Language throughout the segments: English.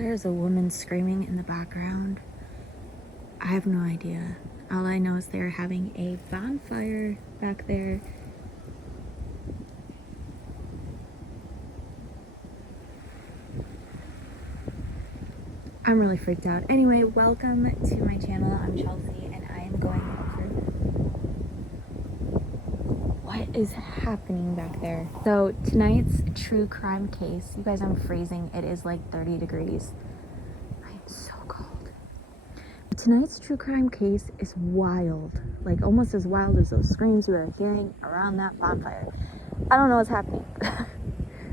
There's a woman screaming in the background. I have no idea. All I know is they're having a bonfire back there. I'm really freaked out. Anyway, welcome to my channel. I'm Chelsea and I am going over what is happening back there. So tonight's true crime case, you guys, I'm freezing. It is like 30 degrees. I am so cold. Tonight's true crime case is wild, like almost as wild as those screams we were hearing around that bonfire. I don't know what's happening.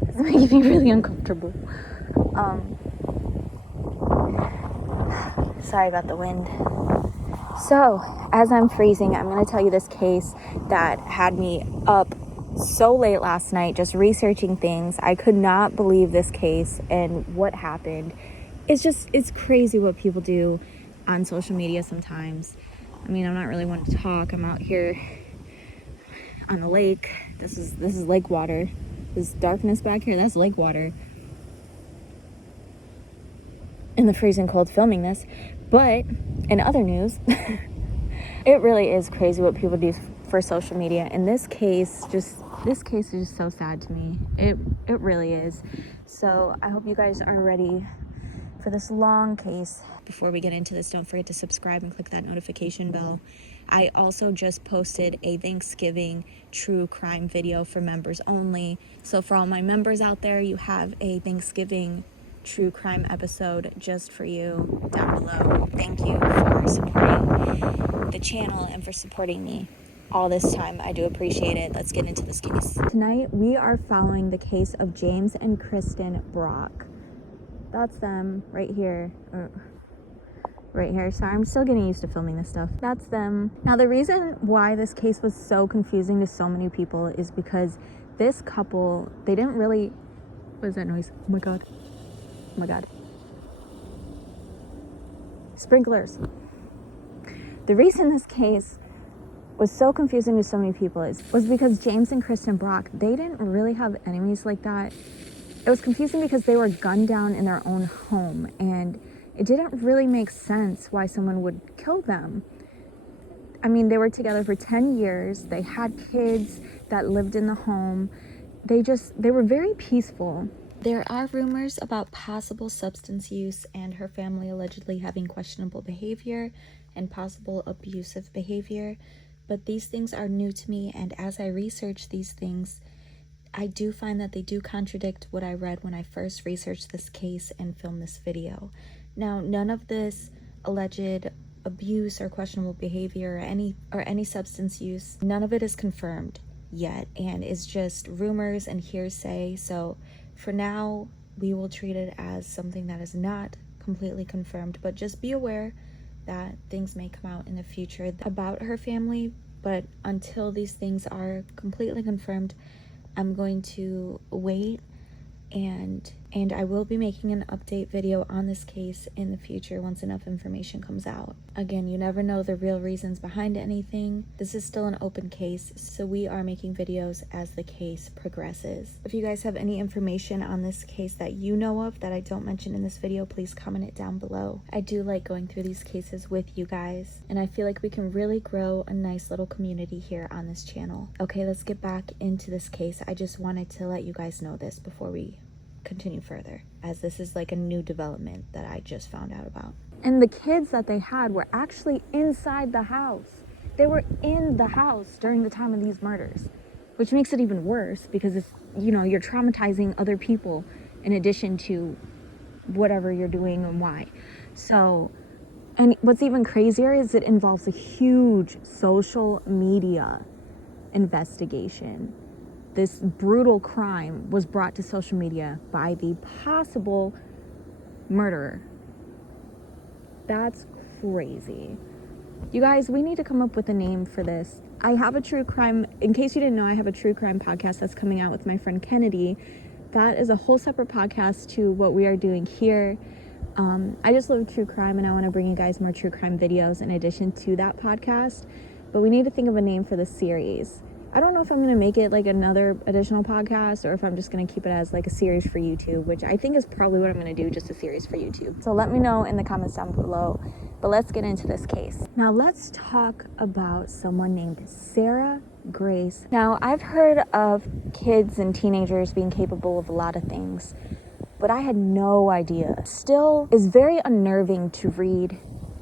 It's making me really uncomfortable. Sorry about the wind. So, as I'm freezing, I'm going to tell you this case that had me up so late last night just researching things. I could not believe this case and what happened. It's crazy what people do on social media sometimes. I mean, I'm not really one to talk. I'm out here on the lake. This is lake water. This darkness back here, that's lake water. In the freezing cold filming this. But in other news, it really is crazy what people do for social media. And this case is just so sad to me. It really is. So I hope you guys are ready for this long case. Before we get into this, don't forget to subscribe and click that notification bell. I also just posted a Thanksgiving true crime video for members only. So for all my members out there, you have a Thanksgiving true crime episode just for you down below. Thank you for supporting the channel and for supporting me all this time. I do appreciate it. Let's get into this case. Tonight we are following the case of James and Kristen Brock. That's them right here. Right here. Sorry, I'm still getting used to filming this stuff. That's them. Now, the reason why this case was so confusing to so many people is because this couple, they didn't really... What is that noise? Oh my god. Oh my god. Sprinklers. The reason this case was so confusing to so many people was because James and Kristen Brock, they didn't really have enemies like that. It was confusing because they were gunned down in their own home, and it didn't really make sense why someone would kill them. I mean, they were together for 10 years. They had kids that lived in the home. They were very peaceful. There are rumors about possible substance use and her family allegedly having questionable behavior and possible abusive behavior, but these things are new to me, and as I research these things, I do find that they do contradict what I read when I first researched this case and filmed this video. Now, none of this alleged abuse or questionable behavior or any substance use, none of it is confirmed yet and is just rumors and hearsay. So for now, we will treat it as something that is not completely confirmed, but just be aware that things may come out in the future about her family. But until these things are completely confirmed, I'm going to wait, and I will be making an update video on this case in the future once enough information comes out. Again, you never know the real reasons behind anything. This is still an open case, so we are making videos as the case progresses. If you guys have any information on this case that you know of that I don't mention in this video, please comment it down below. I do like going through these cases with you guys, and I feel like we can really grow a nice little community here on this channel. Okay, let's get back into this case. I just wanted to let you guys know this before we continue further, as this is like a new development that I just found out about. And the kids that they had were actually inside the house. They were in the house during the time of these murders, which makes it even worse because it's, you know, you're traumatizing other people in addition to whatever you're doing and why. So, and what's even crazier is it involves a huge social media investigation. This brutal crime was brought to social media by the possible murderer. That's crazy. You guys, we need to come up with a name for this. I have a true crime, in case you didn't know, I have a true crime podcast that's coming out with my friend Kennedy. That is a whole separate podcast to what we are doing here. I just love true crime, and I want to bring you guys more true crime videos in addition to that podcast. But we need to think of a name for the series. I don't know if I'm going to make it like another additional podcast or if I'm just going to keep it as like a series for YouTube, which I think is probably what I'm going to do, just a series for YouTube. So let me know in the comments down below. But let's get into this case. Now let's talk about someone named Sarah Grace. Now I've heard of kids and teenagers being capable of a lot of things, but I had no idea. Still is very unnerving to read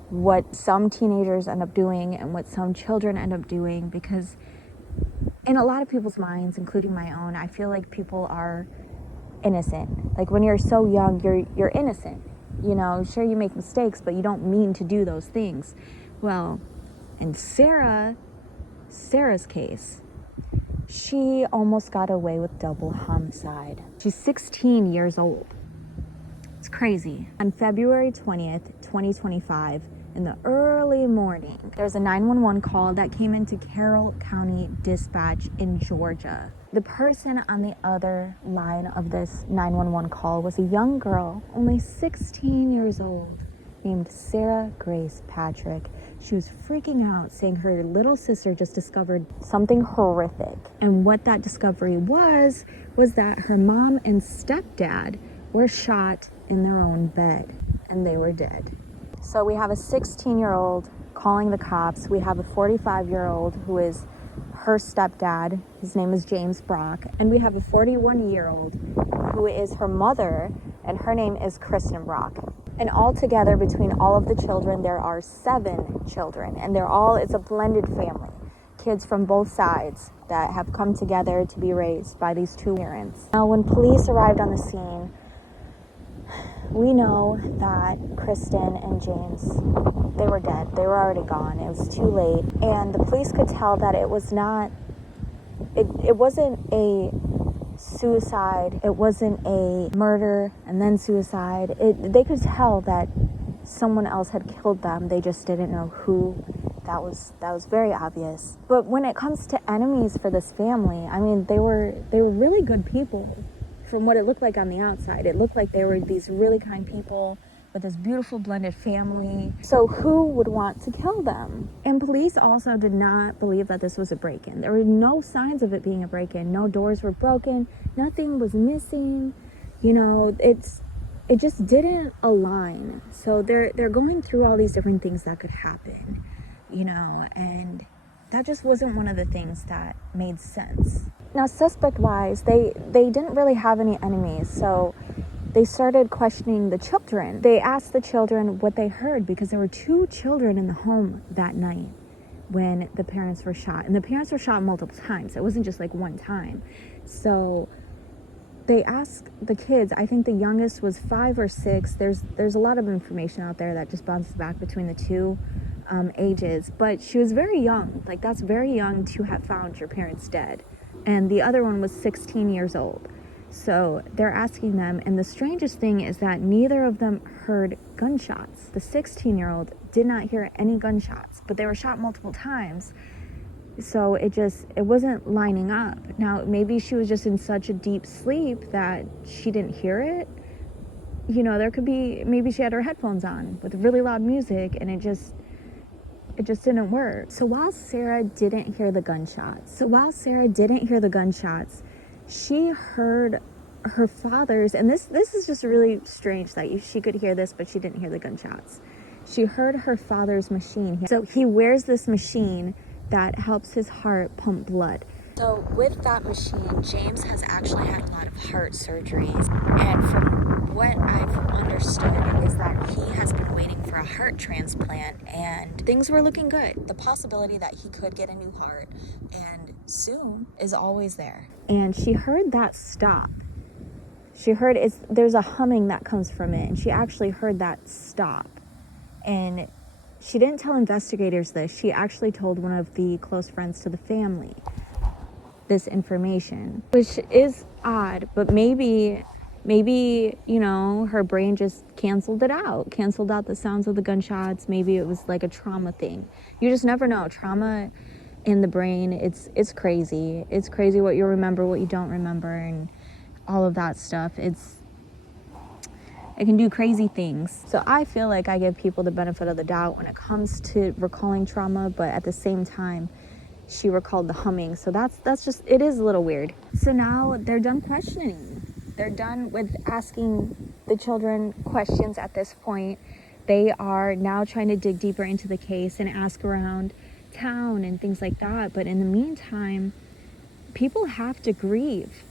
what some teenagers end up doing and what some children end up doing, because in a lot of people's minds, including my own, I feel like people are innocent. Like when you're so young, you're innocent. You know, sure, you make mistakes, but you don't mean to do those things. Well, in Sarah's case, she almost got away with double homicide. She's 16 years old. It's crazy. On February 20th, 2025, in the early morning, there's a 911 call that came into Carroll County Dispatch in Georgia. The person on the other line of this 911 call was a young girl, only 16 years old, named Sarah Grace Patrick. She was freaking out, saying her little sister just discovered something horrific. And what that discovery was that her mom and stepdad were shot in their own bed, and they were dead. So we have a 16-year-old calling the cops. We have a 45-year-old who is her stepdad. His name is James Brock. And we have a 41-year-old who is her mother, and her name is Kristen Brock. And altogether, between all of the children, there are 7 children, and it's a blended family. Kids from both sides that have come together to be raised by these 2 parents. Now, when police arrived on the scene, we know that Kristen and James, they were dead. They were already gone. It was too late. And the police could tell that it wasn't a suicide. It wasn't a murder and then suicide. They could tell that someone else had killed them. They just didn't know who. That was very obvious. But when it comes to enemies for this family, I mean, they were really good people. From what it looked like on the outside, it looked like they were these really kind people with this beautiful blended family. So who would want to kill them? And police also did not believe that this was a break-in. There were no signs of it being a break-in. No doors were broken. Nothing was missing. You know, it just didn't align. So they're going through all these different things that could happen, you know, and that just wasn't one of the things that made sense. Now, suspect-wise, they didn't really have any enemies, so they started questioning the children. They asked the children what they heard, because there were 2 children in the home that night when the parents were shot. And the parents were shot multiple times. It wasn't just like one time. So they asked the kids, I think the youngest was 5 or 6. There's a lot of information out there that just bounces back between the 2 ages. But she was very young. Like, that's very young to have found your parents dead. And the other one was 16 years old. So they're asking them, and the strangest thing is that neither of them heard gunshots. The 16-year-old did not hear any gunshots, but they were shot multiple times. So it wasn't lining up. Now, maybe she was just in such a deep sleep that she didn't hear it. You know, there could be, maybe she had her headphones on with really loud music, and it just didn't work. So while Sarah didn't hear the gunshots, she heard her father's, and this is just really strange that she could hear this, but she didn't hear the gunshots. She heard her father's machine. So he wears this machine that helps his heart pump blood. So with that machine, James has actually had a lot of heart surgeries. And from what I've understood is that he has been waiting for a heart transplant, and things were looking good. The possibility that he could get a new heart and soon is always there. And she heard that stop. She heard there's a humming that comes from it, and she actually heard that stop. And she didn't tell investigators this. She actually told one of the close friends to the family this information, which is odd, but maybe, you know, her brain just canceled out the sounds of the gunshots. Maybe it was like a trauma thing. You just never know. Trauma in the brain, it's crazy. It's crazy what you remember, what you don't remember, and all of that stuff. It can do crazy things. So I feel like I give people the benefit of the doubt when it comes to recalling trauma, but at the same time, she recalled the humming. So that's just, it is a little weird. So now they're done questioning. They're done with asking the children questions at this point. They are now trying to dig deeper into the case and ask around town and things like that. But in the meantime, people have to grieve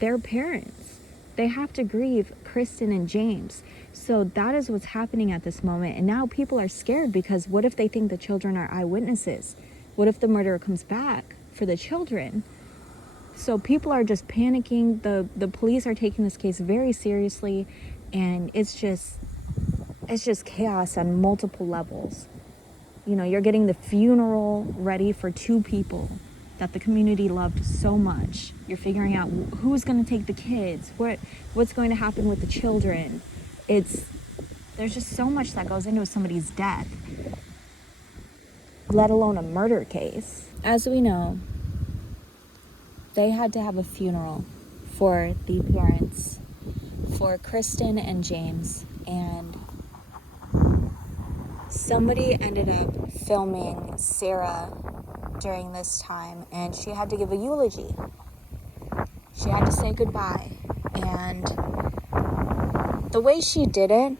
their parents. They have to grieve Kristen and James. So that is what's happening at this moment. And now people are scared because what if they think the children are eyewitnesses? What if the murderer comes back for the children? So people are just panicking. The police are taking this case very seriously, and it's just chaos on multiple levels. You know, you're getting the funeral ready for two people that the community loved so much. You're figuring out who's going to take the kids, what's going to happen with the children. There's just so much that goes into somebody's death, let alone a murder case. As we know, they had to have a funeral for the parents, for Kristen and James, and somebody ended up filming Sarah during this time, and she had to give a eulogy. She had to say goodbye, and the way she did it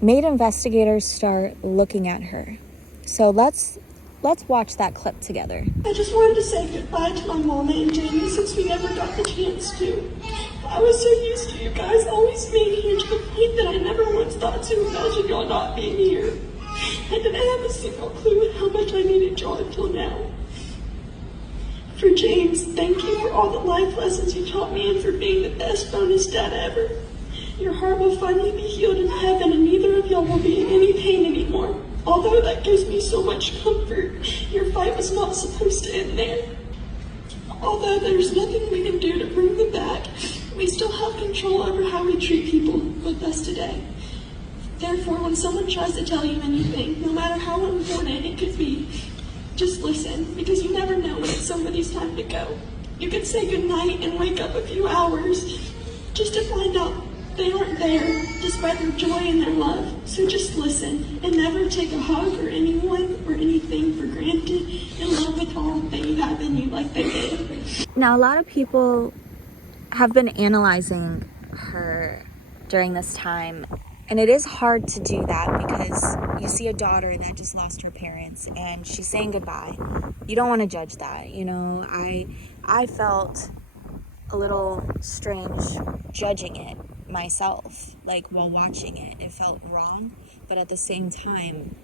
made investigators start looking at her. So let's watch that clip together. I just wanted to say goodbye to my mama and Jamie since we never got the chance to. I was so used to you guys always being here to the point that I never once thought to imagine y'all not being here. I didn't have a single clue how much I needed y'all until now. For James, thank you for all the life lessons you taught me and for being the best bonus dad ever. Your heart will finally be healed in heaven and neither of y'all will be in any pain anymore. Although that gives me so much comfort, your fight was not supposed to end there. Although there's nothing we can do to bring them back, we still have control over how we treat people with us today. Therefore, when someone tries to tell you anything, no matter how important it could be, just listen, because you never know when it's somebody's time to go. You could say goodnight and wake up a few hours just to find out they aren't there, despite their joy and their love. So just listen and never take a hug or anyone or anything for granted and love with all that you have in you like they did. Now, a lot of people have been analyzing her during this time, and it is hard to do that because you see a daughter that just lost her parents and she's saying goodbye. You don't want to judge that. You know, I felt a little strange judging it myself, like while watching it. It felt wrong, but at the same time,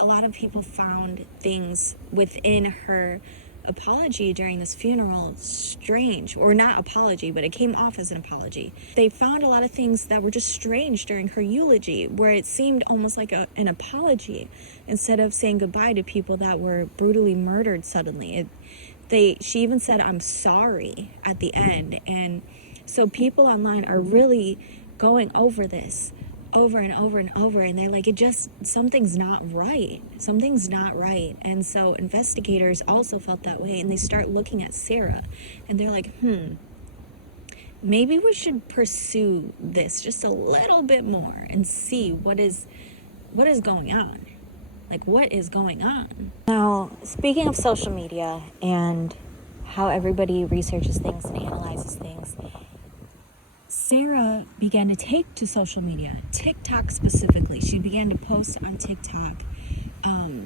a lot of people found things within her apology during this funeral strange, or not apology, but it came off as an apology. They found a lot of things that were just strange during her eulogy, where it seemed almost like an apology instead of saying goodbye to people that were brutally murdered suddenly. She even said, "I'm sorry" at the end. And so people online are really going over this over and over and over, and they're like, something's not right. Something's not right. And so investigators also felt that way, and they start looking at Sarah, and they're like, maybe we should pursue this just a little bit more and see what is going on. Like, what is going on? Now, speaking of social media and how everybody researches things and analyzes things, Sarah began to take to social media, TikTok specifically. She began to post on TikTok.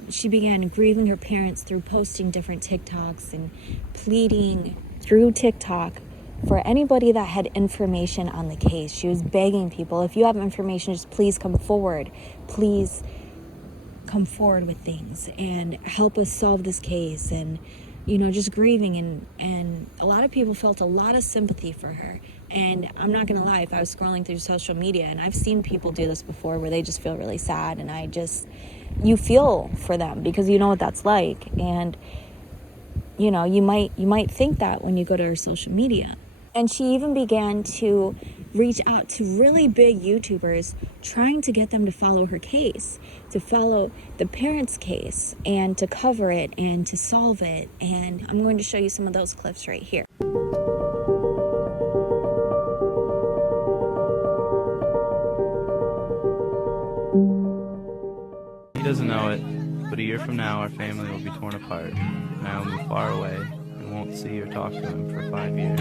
She began grieving her parents through posting different TikToks and pleading through TikTok for anybody that had information on the case. She was begging people, if you have information, just please come forward. Please come forward with things and help us solve this case. And, you know, just grieving. And a lot of people felt a lot of sympathy for her. And I'm not gonna lie, if I was scrolling through social media, and I've seen people do this before where they just feel really sad, and you feel for them because you know what that's like. And, you know, you might think that when you go to her social media. And she even began to reach out to really big YouTubers, trying to get them to follow her case, to follow the parents' case, and to cover it and to solve it. And I'm going to show you some of those clips right here. He doesn't know it, but a year from now, our family will be torn apart, and I will be far away and won't see or talk to him for 5 years.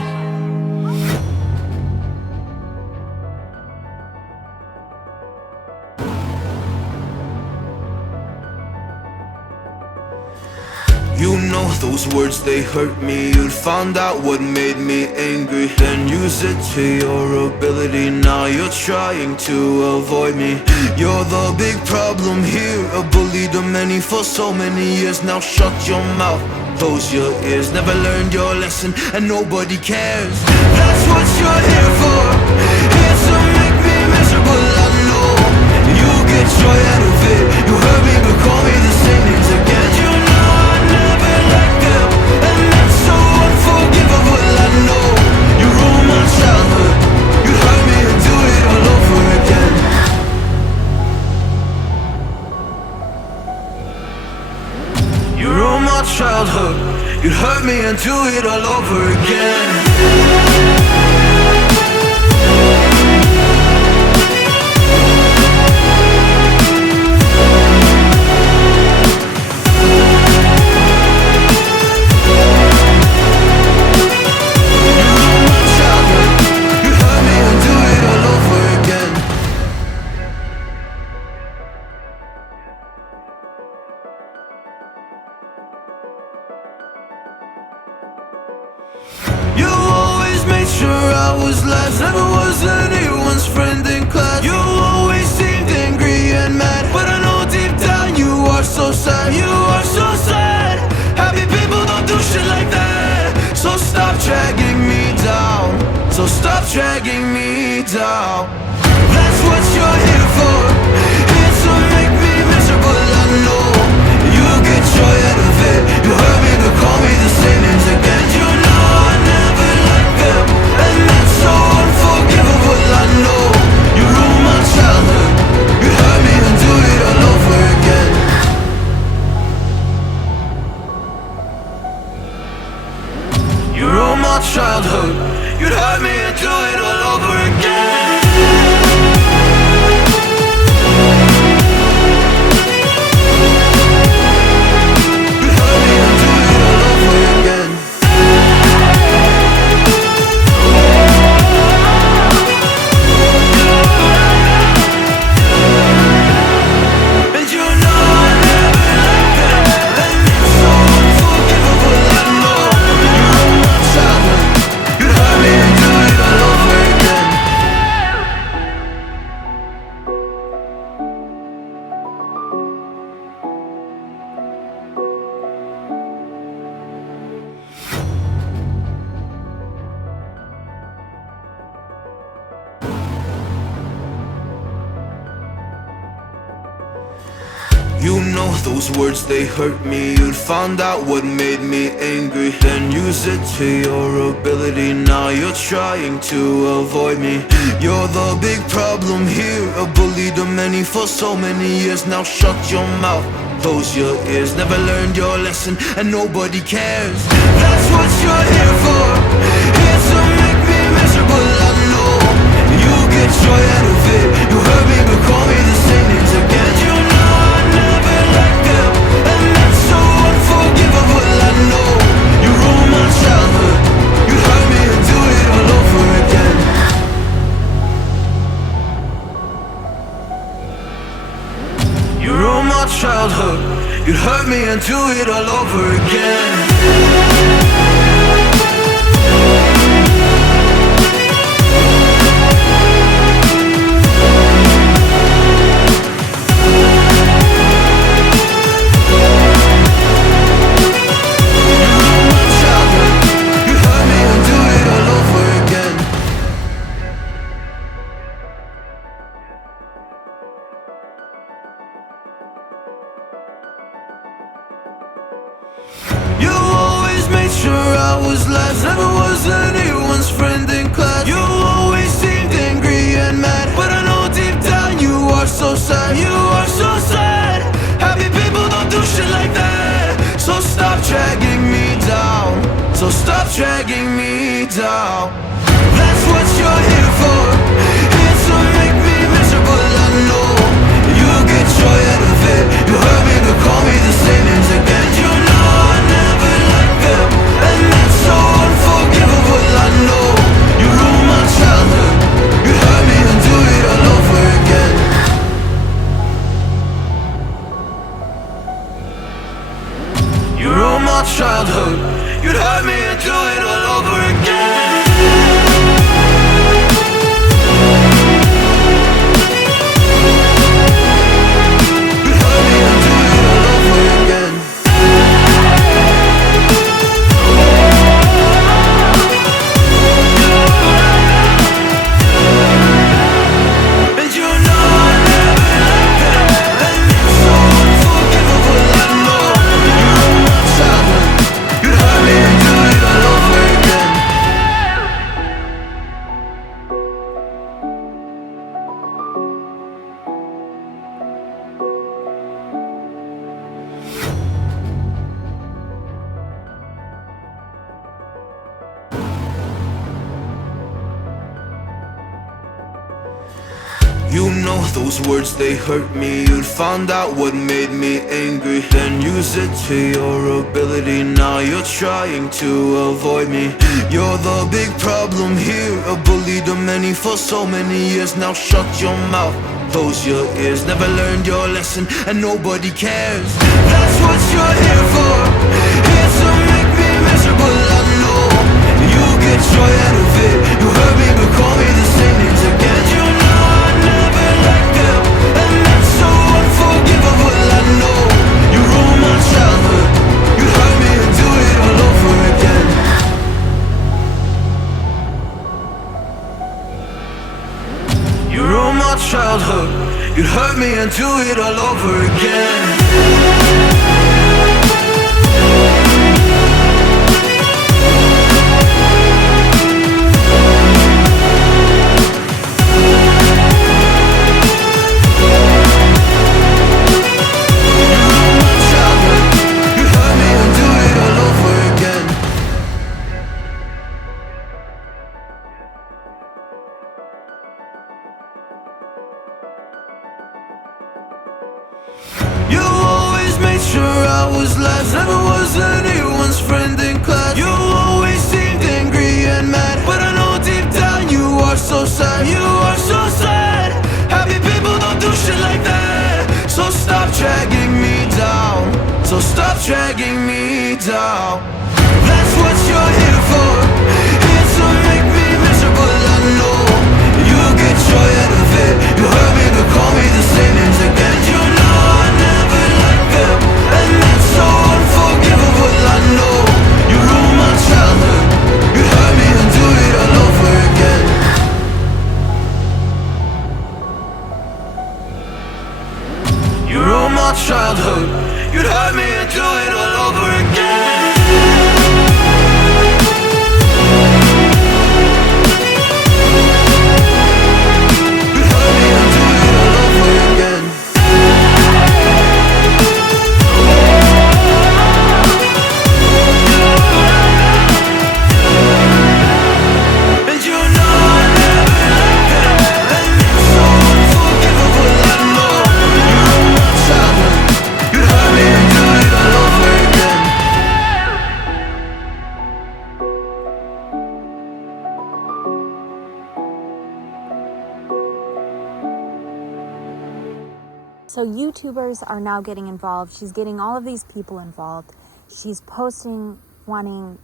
You know those words, they hurt me. You'd found out what made me angry, then use it to your ability. Now you're trying to avoid me. You're the big problem here, a bully to many for so many years. Now shut your mouth, close your ears. Never learned your lesson and nobody cares. That's what you're here for, here to make me miserable. I know you get joy out of it. You hurt me but call me the same names again. You know I never liked them, and that's so unforgivable. I know you ruined my childhood. You hurt me and do it all over again. You ruined my childhood. You hurt me and do it all over again. You always made sure I was last, never was anyone's friend in class. You always seemed angry and mad, but I know deep down you are so sad. You are so sad. Happy people don't do shit like that. So stop dragging me down, so stop dragging me down. That's what you're here for, here to make me miserable. I know you get joy out of it. You hurt me but call me the same names again. You know I never liked them, and that's so unforgivable. I know you ruined my childhood. You hurt me and do it all over again. You ruined my childhood. You'd hurt me and do it all over again. You know those words, they hurt me. You'd found out what made me angry, then use it to your ability. Now you're trying to avoid me. You're the big problem here, a bully to many for so many years. Now shut your mouth, close your ears. Never learned your lesson and nobody cares. That's what you're here for, here to make me miserable. I know you get joy out of it. You hurt me but call me the same names again. You know I never liked them, and that's so unforgivable. I know you ruined my childhood. You hurt me and do it all over again. You ruined my childhood. You hurt me and do it all over again. You always made sure I was last, never was anyone's friend in class. You always seemed angry and mad, but I know deep down you are so sad. You are so sad. Happy people don't do shit like that. So stop dragging me down, so stop dragging me down. That's what you're here for, here to make me miserable. I know you get joy out of it. You hurt me but call me the my childhood. You'd hurt me and do it all over again. You'd hurt me and do it all over again. And you know I never liked them, and it's so unforgivable, I know. You ruined my childhood. You'd hurt me and do it all over again. You know those words, they hurt me. You'd found out what made me angry, then use it to your ability. Now you're trying to avoid me. You're the big problem here, a bully to many for so many years. Now shut your mouth, close your ears. Never learned your lesson and nobody cares. That's what you're here for, here to make me miserable, I know. You get joy out of it. You hurt me but call me the same names again. You know I never liked them, and that's so unforgivable, I know. You ruined my childhood. You hurt me and do it all over again. You ruined my childhood. You'd hurt me and do it all over again. You always made sure I was last, never was anyone's friend in class. You always seemed angry and mad, but I know deep down you are so sad. You are so sad. Happy people don't do shit like that. So stop dragging me down. So stop dragging me down. That's what you're here for, here to make me miserable, I know. You get joy out of it. You hurt me but call me the same names again. You know I never liked them, and that's so unforgivable, I know. You ruined my childhood. You hurt me and do it all over again. You ruined my childhood. You'd hurt me and do it all over again. You'd hurt me and do it all over again. And you know I never liked them, and it's so unforgivable, I know. You ruined my childhood. You'd hurt me and do it all over again. So YouTubers are now getting involved. She's getting all of these people involved. She's posting, wanting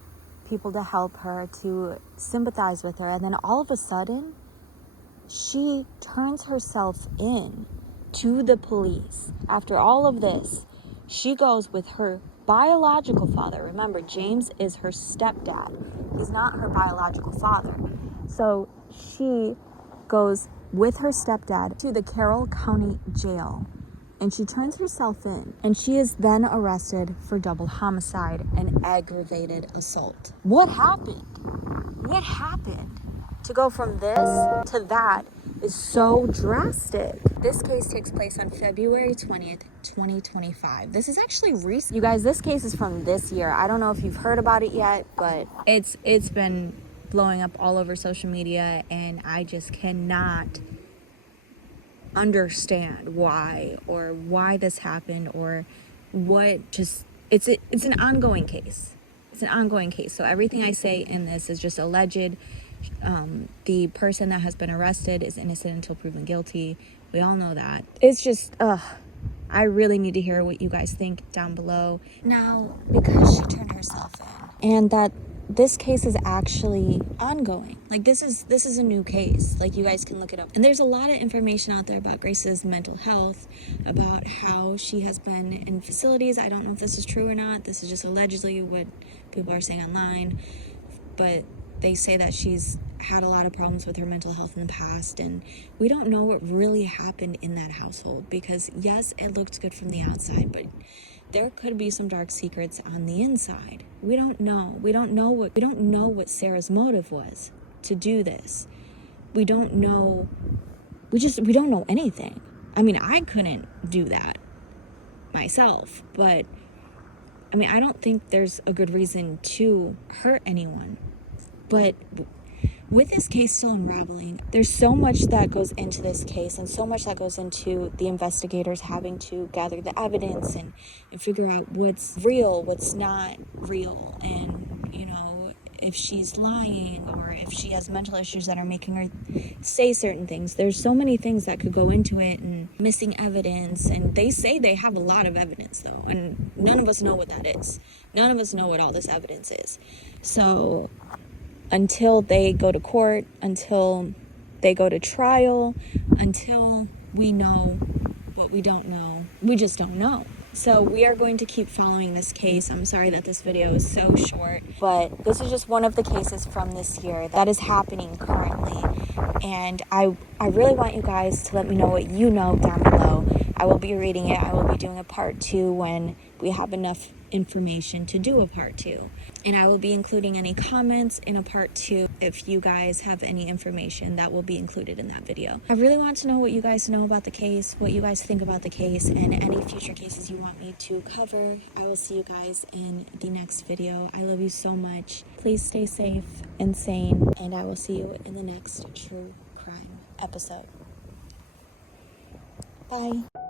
people to help her, to sympathize with her. And then all of a sudden, she turns herself in to the police. After all of this, she goes with her biological father. Remember, James is her stepdad. He's not her biological father. So she goes with her stepdad to the Carroll County Jail, and she turns herself in, and she is then arrested for double homicide and aggravated assault. What happened? What happened to go from this to that is so drastic. This case takes place on February 20th, 2025. This is actually recent. You guys, this case is from this year. I don't know if you've heard about it yet, but it's been blowing up all over social media, and I just cannot understand why this happened, or what. Just it's an ongoing case. It's an ongoing case. So everything I say in this is just alleged. The person that has been arrested is innocent until proven guilty. We all know that. It's just I really need to hear what you guys think down below. Now, because she turned herself in, and that this case is actually ongoing. Like, this is a new case. Like, you guys can look it up. And there's a lot of information out there about Grace's mental health, about how she has been in facilities. I don't know if this is true or not. This is just allegedly what people are saying online. But they say that she's had a lot of problems with her mental health in the past, and we don't know what really happened in that household, because yes, it looked good from the outside, but there could be some dark secrets on the inside. We don't know. We don't know what Sarah's motive was to do this. We don't know. We don't know anything. I mean, I couldn't do that myself, but I mean, I don't think there's a good reason to hurt anyone. But with this case still unraveling, there's so much that goes into this case, and so much that goes into the investigators having to gather the evidence and figure out what's real, what's not real, and, you know, if she's lying or if she has mental issues that are making her say certain things. There's so many things that could go into it, and missing evidence, and they say they have a lot of evidence though, and none of us know what that is. None of us know what all this evidence is. So until they go to court, until they go to trial, until we know what we don't know, we just don't know. So we are going to keep following this case. I'm sorry that this video is so short, but this is just one of the cases from this year that is happening currently. And I really want you guys to let me know what you know down below. I will be reading it. I will be doing a part 2 when we have enough information to do a part 2. And I will be including any comments in a part 2 if you guys have any information that will be included in that video. I really want to know what you guys know about the case, what you guys think about the case, and any future cases you want me to cover. I will see you guys in the next video. I love you so much. Please stay safe and sane, and I will see you in the next true crime episode. Bye.